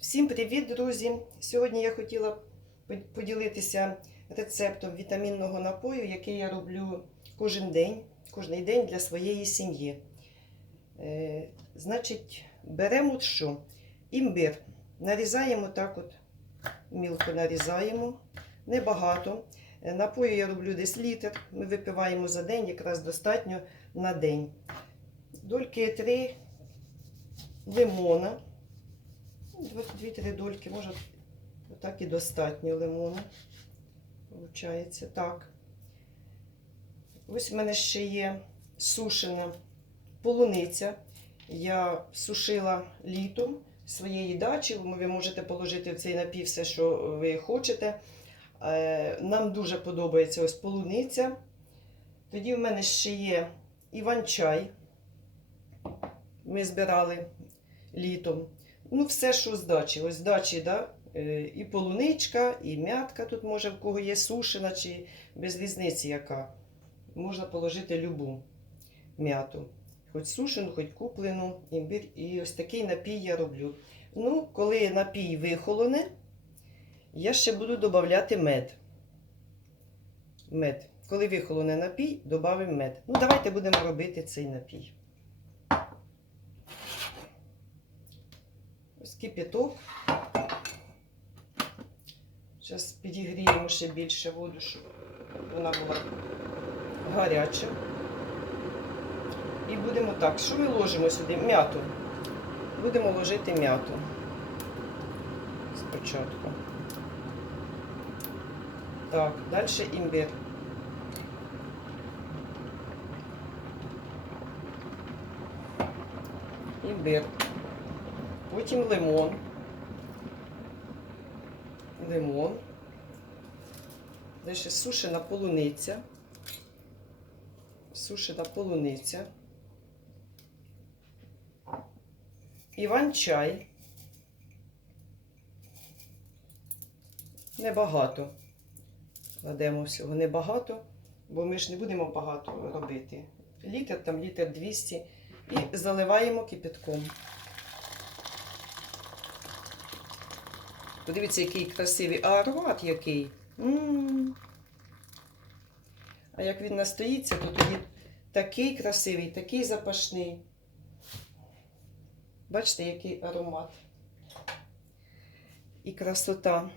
Всім привіт, друзі! Сьогодні я хотіла поділитися рецептом вітамінного напою, який я роблю кожен день, кожний день для своєї сім'ї. Е, значить, беремо що? Імбир. Нарізаємо так от, мілко нарізаємо, небагато. Е, Напою я роблю десь літр. Ми випиваємо за день, якраз достатньо на день. Дольки 3 лимона. Дві-три дольки, може, так і достатньо лимона. Получається так. Ось в мене ще є сушена полуниця. Я сушила літом своєї дачі. Ви можете положити в цей напій все, що ви хочете. Е, Нам дуже подобається ось полуниця. Тоді в мене ще є іван-чай. Ми збирали літом. Ну, все, що з дачі. Ось з дачі, да? е, і полуничка, і м'ятка тут може, в кого є сушена, чи без різниці яка. Можна положити любу м'яту. Хоч сушену, хоч куплену, імбір. І ось такий напій я роблю. Ну, коли напій вихолоне, я ще буду додавати мед. Мед. Коли вихолоне напій, додамо мед. Ну, давайте будемо робити цей напій. Кипяток. Зараз підігріємо ще більше воду, щоб вона була гаряча. І будемо так. Що ми ложимо сюди? М'яту. Будемо ложити м'яту. Спочатку. Так, далі імбир. Імбир. Потім лимон. Лимон. Далі сушена полуниця. Сушена полуниця. Іван-чай. Небагато. Кладемо всього небагато, бо ми ж не будемо багато робити. Літр, там літр 200. І заливаємо кипятком. Подивіться, який красивий а аромат який. М. А як він настоїться, то тоді такий красивий, такий запашний. Бачите, який аромат. І красота.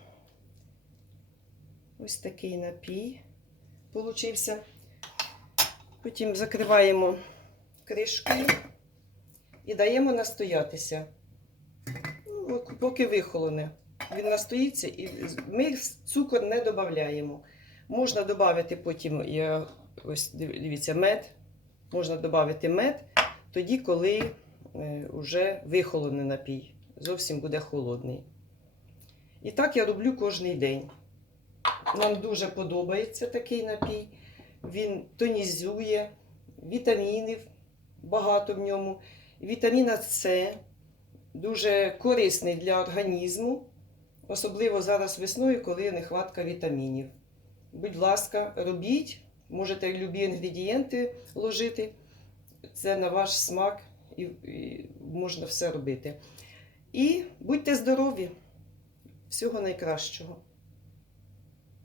Ось такий напій получився. Потім закриваємо кришкою і даємо настоятися. Ну, поки вихолоне. Він настоїться і ми цукор не додаємо. Можна додати потім, я, ось дивіться, мед. Можна додати мед тоді, коли вже вихолоне напій. Зовсім буде холодний. І так я роблю кожен день. Нам дуже подобається такий напій. Він тонізує, вітамінів багато в ньому. Вітаміна С дуже корисний для організму, особливо зараз весною, коли нехватка вітамінів. Будь ласка, робіть, можете любі інгредієнти ложити. Це на ваш смак і, можна все робити. І будьте здорові! Всього найкращого!